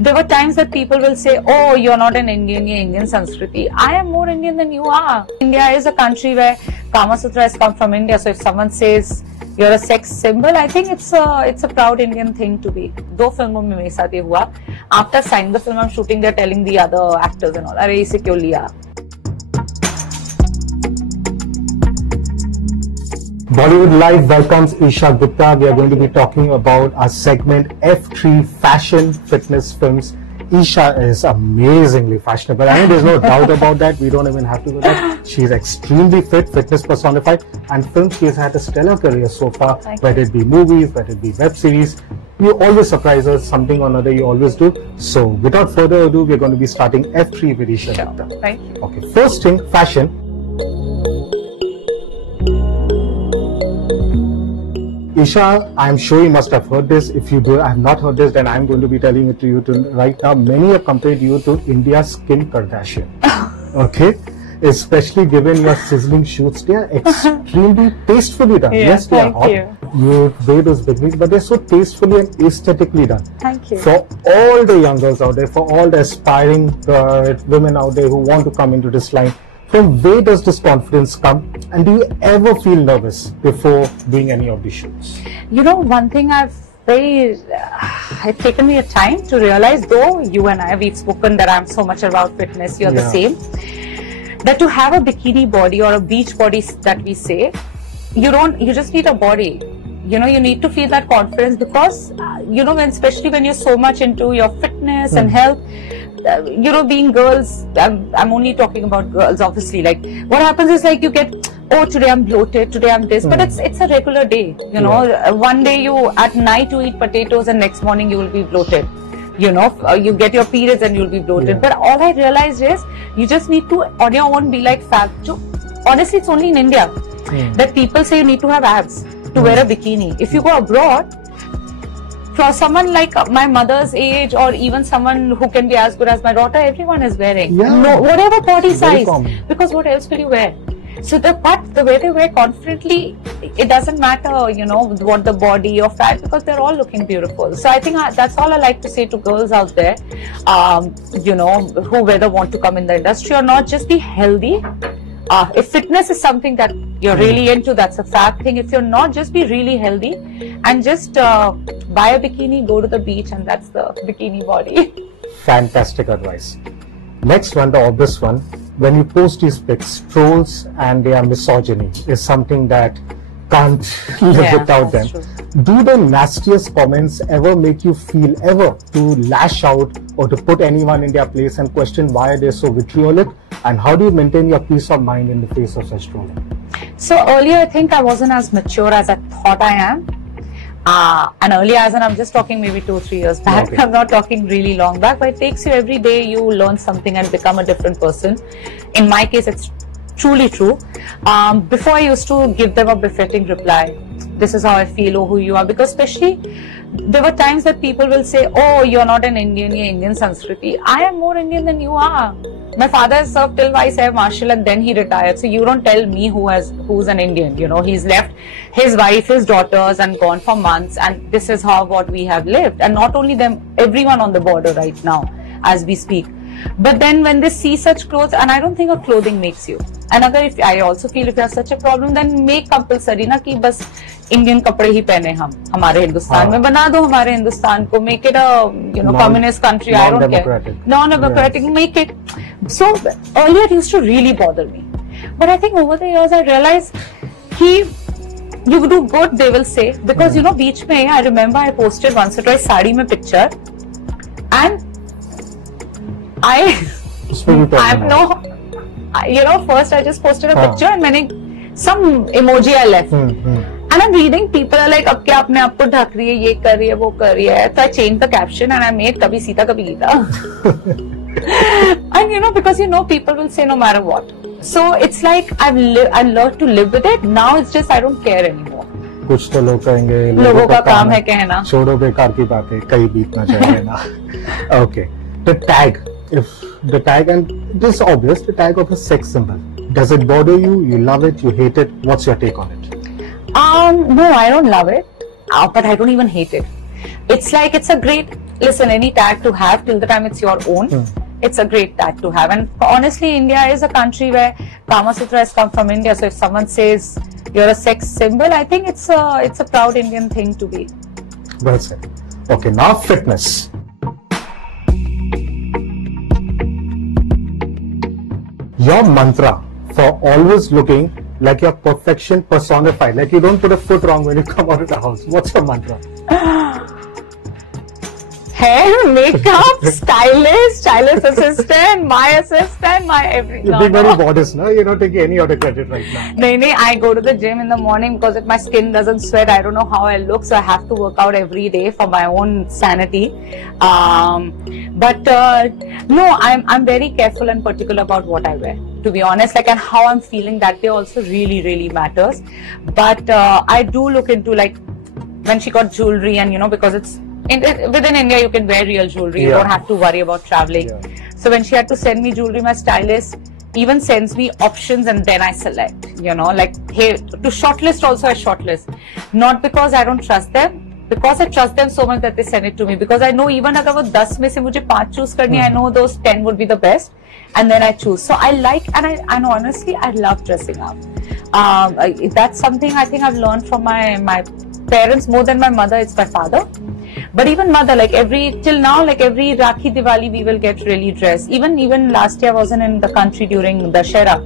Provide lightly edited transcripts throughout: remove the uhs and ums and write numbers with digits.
There were times that people will say, oh, you're not an Indian, you're Indian Sanskriti. I am more Indian than you are. India is a country where Kama Sutra has come from India. So if someone says you're a sex symbol, I think it's a proud Indian thing to be. दो फिल्मों में मेरे साथ ये हुआ. After signing the film, I'm shooting, they're telling the other actors and all, अरे इसे क्यों लिया? Bollywood Live welcomes Isha Gupta. We are going to be talking about our segment F3 Fashion Fitness Films. Isha is amazingly fashionable. I mean, there's no doubt about that. We don't even have to do that. She's extremely fit, fitness personified, and films she has had a stellar career so far, whether it be movies, whether it be web series. You always surprise us, something or another you always do. So, without further ado, we're going to be starting F3 with Isha Gupta. Thank you. Okay, first thing, fashion. Isha, I'm sure you must have heard this. If you have not heard this, then I'm going to be telling it to you right now. Many have compared you to India's Kim Kardashian. Okay? Especially given your sizzling shoots, they are extremely tastefully done. Yes, they are hot. You wear those bikinis, but they're so tastefully and aesthetically done. Thank you. For all the young girls out there, for all the aspiring women out there who want to come into this line, from where does this confidence come? And do you ever feel nervous before doing any of these shoots? You know, one thing it's taken me a time to realize, though you and I, we've spoken that I'm so much about fitness, you're the same, that to have a bikini body or a beach body that we say, you just need a body. You know, you need to feel that confidence because, you know, especially when you're so much into your fitness and health, you know, being girls, I'm only talking about girls, obviously. Like, what happens is, like, you get, oh, today I'm bloated, today I'm this, but it's a regular day. You know, one day at night you eat potatoes and next morning you will be bloated. You know, you get your periods and you'll be bloated. But all I realized is, you just need to, on your own, be like fat. Honestly, it's only in India that people say you need to have abs to wear a bikini. If you go abroad, for someone like my mother's age or even someone who can be as good as my daughter, everyone is wearing whatever body size, because what else will you wear? So the way they wear confidently, it doesn't matter, you know, what the body or fat, because they're all looking beautiful. So I think that's all I like to say to girls out there, you know, who whether want to come in the industry or not, just be healthy. If fitness is something that you're really into, that's a fact thing. If you're not, just be really healthy and just buy a bikini, go to the beach, and that's the bikini body. Fantastic advice. Next one, the obvious one. When you post these pics, trolls and their misogyny is something that can't live without them. True. Do the nastiest comments ever make you feel to lash out or to put anyone in their place and question why they're so vitriolic? And how do you maintain your peace of mind in the face of such trolling? So earlier, I think I wasn't as mature as I thought I am. And earlier, as in I'm just talking maybe 2-3 years back. I'm not talking really long back, but it takes you every day, you learn something and become a different person. In my case, it's truly true. Before I used to give them a befitting reply. This is how I feel, or who you are. Because especially, there were times that people will say, oh, you're not an Indian, you're Indian Sanskriti. I am more Indian than you are. My father has served till Vice Air Marshal and then he retired. So you don't tell me who's an Indian. You know, he's left his wife, his daughters and gone for months. And this is what we have lived. And not only them, everyone on the border right now as we speak. But then when they see such clothes, and I don't think a clothing makes you. And I also feel if you have such a problem, then make compulsory ना कि बस Indian कपड़े ही पहने हम हमारे हिंदुस्तान में बना दो हमारे हिंदुस्तान को, make it a communist country. I don't care, non-democratic, make it. So earlier it used to really bother me, but I think over the years I realized you do good, they will say, because you know beach mein I remember I posted once or twice sari में picture and first I just posted a picture and some emoji I left. And I'm reading, people are like, अब क्या अपने आप को ढक रही है, ये कर रही है, वो कर रही है. So I changed the caption and I made कभी सीता कभी Gita. And because people will say no matter what. So it's like I've learned to live with it. Now it's just I don't care anymore. कुछ तो लोग कहेंगे, लोगों का काम है कहना. छोड़ो बेकार की बातें, कहीं बीतना चाहिए ना. Okay, the tag. If the tag, and this is obvious, the tag of a sex symbol. Does it bother you? You love it? You hate it? What's your take on it? No, I don't love it, but I don't even hate it. It's like, it's a great, listen, any tag to have till the time it's your own. It's a great tag to have. And honestly, India is a country where Kama Sutra has come from India. So if someone says you're a sex symbol, I think it's a proud Indian thing to be. Well said. Okay, now fitness. Your mantra for always looking like your perfection personified, like you don't put a foot wrong when you come out of the house. What's your mantra? Hair, makeup, stylist assistant, my assistant, my everything. You're being very modest, no? You're not taking any of the credit right now. No, I go to the gym in the morning because if my skin doesn't sweat, I don't know how I look. So I have to work out every day for my own sanity. No, I'm very careful and particular about what I wear. To be honest, like, and how I'm feeling that day also really, really matters. But I do look into, like, when she got jewelry, and because it's within India, you can wear real jewelry. You don't have to worry about traveling. So when she had to send me jewelry, my stylist even sends me options, and then I select. Like, hey, to shortlist also I shortlist. Not because I don't trust them, because I trust them so much that they send it to me. Because I know even agar wo 10 mein se mujhe 5 choose karni, I know those 10 would be the best, and then I choose. So I like, and honestly, I love dressing up. That's something I think I've learned from my parents more than my mother. It's my father. But even mother, like till now, like every Rakhi Diwali, we will get really dressed. Even last year I wasn't in the country during Dashera.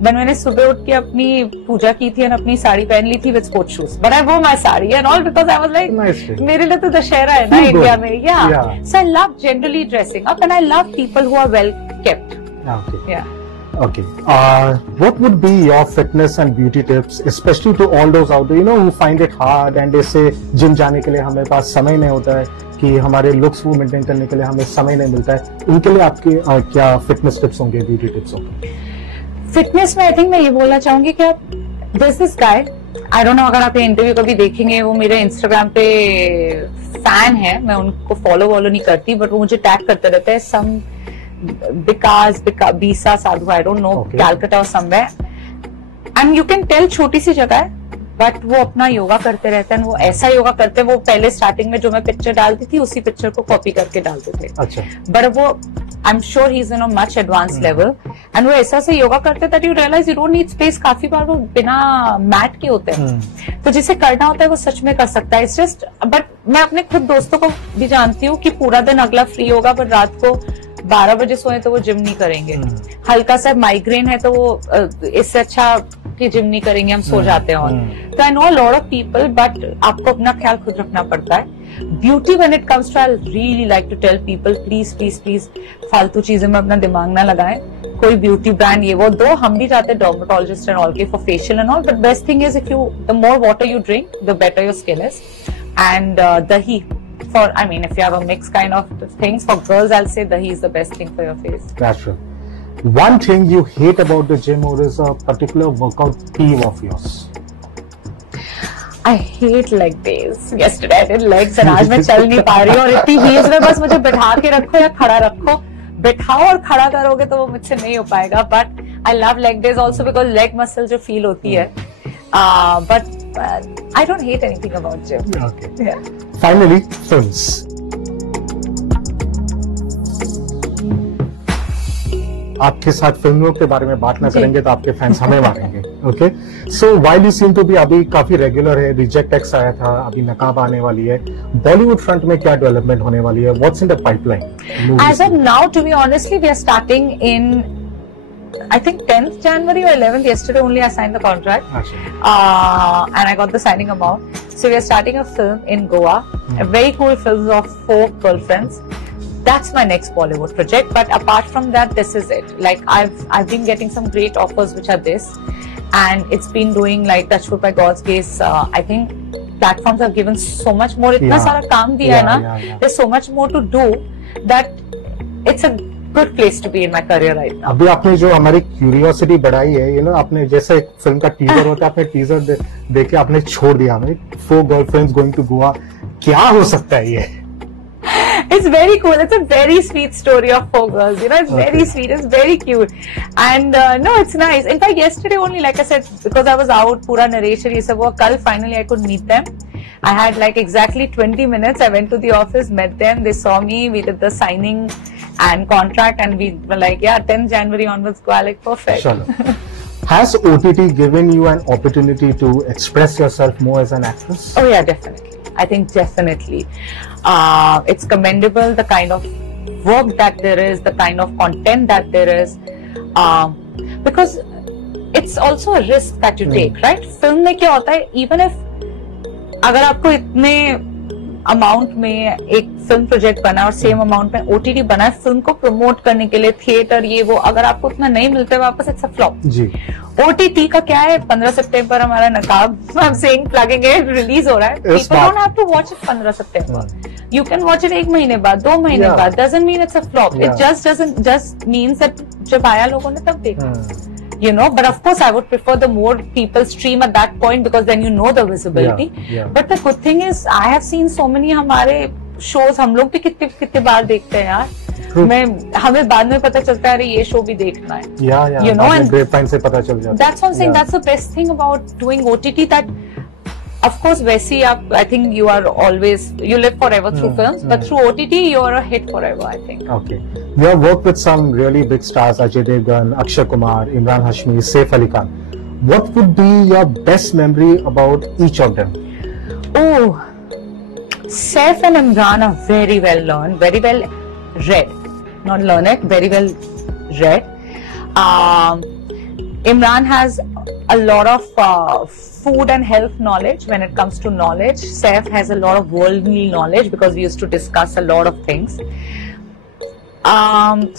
When मैंने सुबह उठ के अपनी पूजा की थी और अपनी साड़ी पहन ली थी with sports shoes. But I wore my sari and all because I was like, मेरे लिए तो दशहरा है ना इंडिया में. Yeah. So I love generally dressing up, and I love people who are well kept. Okay. Yeah. Okay. What would be your fitness and beauty tips, especially to all those out there, who find it hard and they say gym जाने के लिए हमें पास समय नहीं होता है, कि हमारे लुक्स वो मेंटेन करने के लिए हमें समय नहीं मिलता है, उनके लिए आपके क्या फिटनेस टिप्स होंगे, ब्यूटी टिप्स होंगे? फिटनेस में आई थिंक मैं ये बोलना चाहूंगी कि this guy, I don't know अगर आप ये इंटरव्यू कभी देखेंगे, वो मेरे इंस्टाग्राम पे फैन है, मैं उनको फॉलो नहीं करती, बट वो मुझे टैग करते रहते हैं, सम Bisa Sadhu, I don't know, Calcutta or somewhere, and you can tell छोटी सी जगह है, बट वो अपना योगा करते रहते हैं. वो ऐसा योगा करते हैं, वो पहले स्टार्टिंग में जो मैं पिक्चर डालती थी उसी पिक्चर को कॉपी करके डालते थे. अच्छा. बट वो I am sure he is in a much advance level, and वो ऐसा से योगा करते that you realise you don't need space. काफी बार वो बिना मैट के होते हैं, तो जिसे करना होता है वो सच में कर सकता है. इट्स जस्ट, बट मैं अपने खुद दोस्तों को भी जानती हूँ कि पूरा दिन अगला फ्री होगा, पर रात को 12 बजे सोए तो वो जिम नहीं करेंगे. हल्का सा माइग्रेन है तो वो इससे अच्छा कि जिम नहीं करेंगे, हम सो जाते हैं. और तो I know lot of people, but आपको अपना ख्याल खुद रखना पड़ता है. Beauty when it comes to, I really like to tell people, please please please फालतू चीजों में अपना दिमाग ना लगाएं. कोई ब्यूटी ब्रांड ये वो दो, हम भी जाते हैं डर्मेटोलॉजिस्ट एंड ऑल के for facial and all, but best thing is if you the more water you drink the better your skin is. And दही, for, I mean, if you have a mixed kind of things, for girls I'll say dahi is the best thing for your face. That's true. One thing you hate about the gym, or is a particular workout peeve of yours? I hate leg days. Yesterday I did legs and आज मैं चल नहीं पा रही हूँ, और इतनी heels में बस मुझे बैठा के रखो या खड़ा रखो. बैठाओ और खड़ा करोगे तो वो मुझसे नहीं हो पाएगा. But I love leg days also because leg muscle जो feel होती है. But I don't hate anything about gym. Okay. Yeah. Finally, films. आपके साथ फिल्मों के बारे में बात ना करेंगे तो आपके फैंस हमें मारेंगे. Okay, so while you seem to be अभी काफी रेगुलर है, रिजेक्ट एक्स आया था, अभी नकाब आने वाली है, बॉलीवुड फ्रंट में क्या डेवलपमेंट होने वाली है, what's in the pipeline? As of now, to be honestly, we are starting in I think 10th January or 11th. Yesterday only I signed the contract, and I got the signing amount. So we are starting a film in Goa, a very cool film of 4 girlfriends. That's my next Bollywood project. But apart from that, this is it. Like I've been getting some great offers, which are this, and it's been doing like touch wood by God's grace. I think platforms have given so much more. इतना सारा काम दिया है ना. There's so much more to do that it's a good place to be in my career right now. अभी आपने जो हमारी क्यूरियोसिटी बढ़ाई है, आपने जैसे एक फिल्म का टीजर होता है, आपने टीजर देख के आपने छोड़ दिया हमें. 4 गर्लफ्रेंड्स गोइंग टू गोवा, क्या हो सकता है ये? It's very cool. It's a very sweet story of 4 girls. You know, it's very sweet. It's very cute. And no, it's nice. In fact, yesterday only, like I said, because I was out, pura narration, ye sab hua, kal finally I could meet them. I had like exactly 20 minutes. I went to the office, met them. They saw me. We did the signing and contract, and we were like, yeah, 10 January onwards, go. I like, perfect. Sure. Has OTT given you an opportunity to express yourself more as an actress? Oh yeah, definitely. I think definitely. It's commendable, the kind of work that there is, the kind of content that there is, because it's also a risk that you take, right? Film में क्या होता है, even if अगर आपको इतने amount में एक film project बना और सेम अमाउंट में OTT बना है, फिल्म को प्रमोट करने के लिए थिएटर ये वो, अगर आपको उतना नहीं मिलता है वापस, इट्स अ फ्लॉप. जी. OTT का क्या है, 15 सितंबर हमारा Naqaab, I am saying plugging it, release हो रहा है. People don't have to watch it 15 सितंबर. You can watch it 1 महीने बाद, 2 महीने बाद. Doesn't mean it's a flop. It just means that जब आया लोगों ने तब देखा. You know, but of course I would prefer the more people stream at that point, because then you know the visibility. But the good thing is I have seen so many हमारे shows, हम लोग भी कितने बार देखते हैं यार. हमें बाद में पता चलता है, अरे ये शो भी देखना है. You know, and grapevine से पता चल जाता है. That's what I'm saying. That's the best thing about doing OTT, that of course वैसे आप, I think you are always, you live forever through films, but through OTT you are a hit forever, I think. Okay. You have worked with some really big stars, Ajay Devgan, Akshay Kumar, Imran Hashmi, Saif Ali Khan. What would be your best memory about each of them? Oh, Saif and Imran are very well learned, very well read. Not learned, very well read. Imran has a lot of food and health knowledge when it comes to knowledge. Saif has a lot of worldly knowledge, because we used to discuss a lot of things.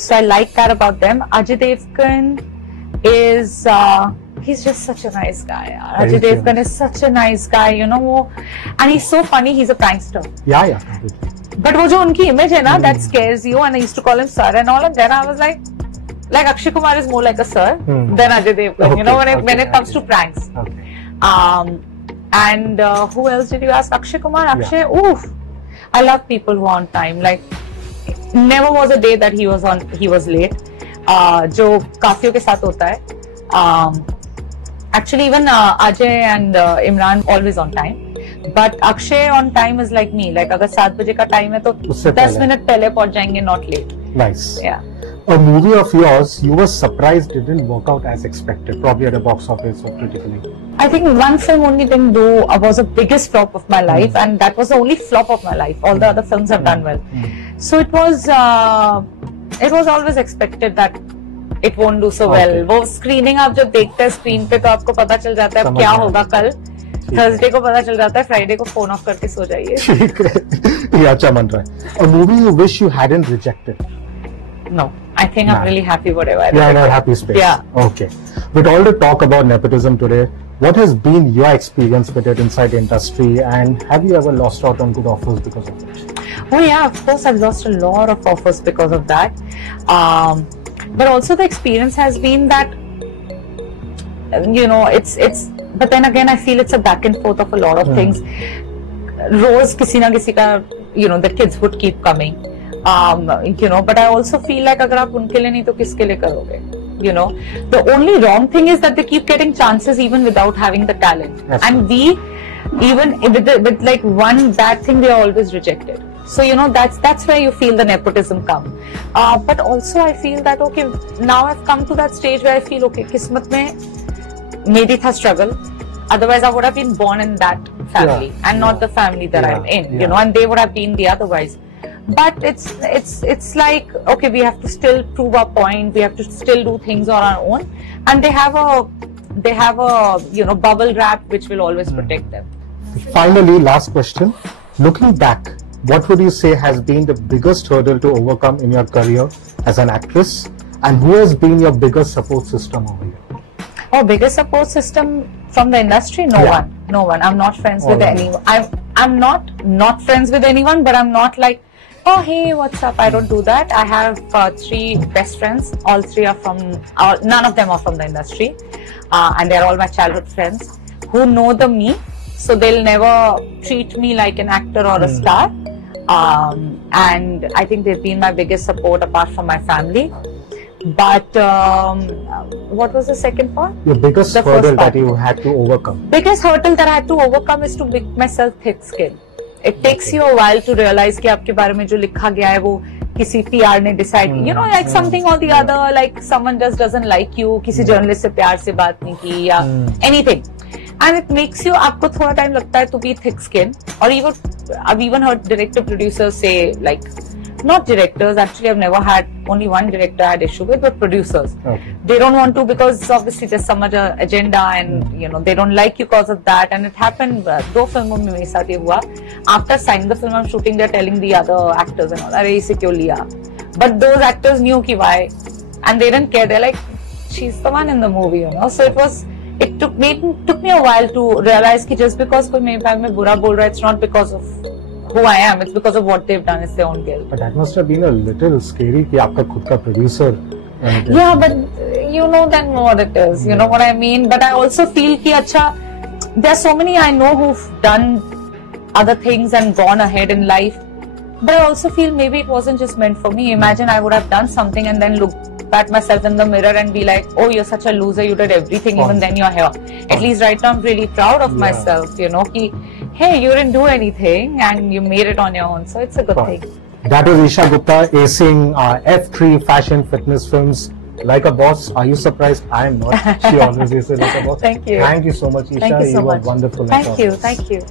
So I like that about them. Ajay Devgan is, he's just such a nice guy. Ajay Devgan is such a nice guy, you know, and he's so funny. He's a prankster. Yeah. But वो जो उनकी image है ना, that scares you, and I used to call him sir and all, and then I was like Akshay Kumar is more like a sir than Ajay Devgan, you know, when it comes to pranks. And who else did you ask? Akshay Kumar. Akshay, oof, I love people who are on time. Like, never was a day that he was late. जो काफियों के साथ होता है. Actually, even Ajay and Imran always on time. But Akshay on time is like me. Like, अगर 7 बजे का time है तो 10 मिनट पहले पहुंच जाएंगे, not late. Nice. Yeah. A movie of yours, you were surprised it didn't work out as expected, probably at a box office or critically. I think one film only didn't do, was the biggest flop of my life, and that was the only flop of my life. All the other films have done well. So it was always expected that it won't do so well. वो screening आप जब देखते हैं screen पे, तो आपको पता चल जाता है क्या होगा कल. Thursday को पता चल जाता है, Friday को phone off करके सो जाइए. ठीक है, ये अच्छा मन रहा है. A movie you wish you hadn't rejected? No, I think I'm really happy whatever I did. Yeah, in a happy space. Yeah. Okay. With all the talk about nepotism today, what has been your experience with it inside the industry, and have you ever lost out on good offers because of it? Oh yeah, of course I've lost a lot of offers because of that. But also the experience has been that, you know, it's. But then again, I feel it's a back and forth of a lot of things. Rose, किसी ना किसी का, you know, the kids would keep coming. You know, but I also feel like अगर आप उनके लिए नहीं तो किसके लिए करोगे? You know, the only wrong thing is that they keep getting chances even without having the talent. And we, even with like one bad thing, they are always rejected. So you know, that's where you feel the nepotism come. But also I feel that okay, now I've come to that stage where I feel okay, किस्मत में maybe था struggle. Otherwise, I would have been born in that family and not the family that I'm in. You know, and they would have been the otherwise. But it's like, okay, we have to still prove our point. We have to still do things on our own, and they have a you know, bubble wrap which will always protect them. Finally, last question. Looking back, what would you say has been the biggest hurdle to overcome in your career as an actress, and who has been your biggest support system over here? Oh, biggest support system from the industry? No one. I'm not friends with anyone. I'm not friends with anyone, but I'm not like, oh hey, what's up? I don't do that. I have 3 best friends. All 3 are from, none of them are from the industry, and they're all my childhood friends who know me, so they'll never treat me like an actor or a star. and I think they've been my biggest support apart from my family. But what was the second part? Your biggest hurdle that you had to overcome. Biggest hurdle that I had to overcome is to make myself thick-skinned. It takes you a while to realize कि आपके बारे में जो लिखा गया है वो किसी PR ने decide, you know, like something or the other, like someone just doesn't like you, किसी journalist से प्यार से बात नहीं की या anything, and it makes you, आपको थोड़ा time लगता है to be thick-skinned. Or even I've even heard director producers say, like, not directors, actually I've never had, only one director I had issue with, but producers. Okay. They don't want to, because obviously there's some other agenda and you know they don't like you because of that. And it happened, दो फिल्मों में मेरे साथ ये हुआ. After signing the film I'm shooting, they're telling the other actors and all, अरे इसे क्यों लिया? But those actors knew कि why, and they didn't care. They're like, she's the one in the movie, you know. So it took me a while to realize कि just because कोई मेरे बारे में बुरा बोल रहा है, it's not because of who I am, it's because of what they've done. It's their own guilt. But that must have been a little scary कि आपका खुद का producer. Yeah, but you know then what it is. You know what I mean? But I also feel कि अच्छा, there are so many I know who've done other things and gone ahead in life. But I also feel maybe it wasn't just meant for me. Imagine I would have done something and then look at myself in the mirror and be like, oh, you're such a loser, you did everything, even then you're here. At least right now I'm really proud of myself, you know, ki, hey, you didn't do anything and you made it on your own, so it's a good thing. That was Isha Gupta acing F3 fashion fitness films like a boss. Are you surprised? I am not. She always says like a boss. Thank you. Thank you so much, Isha. Thank you so much. Were wonderful. Thank you.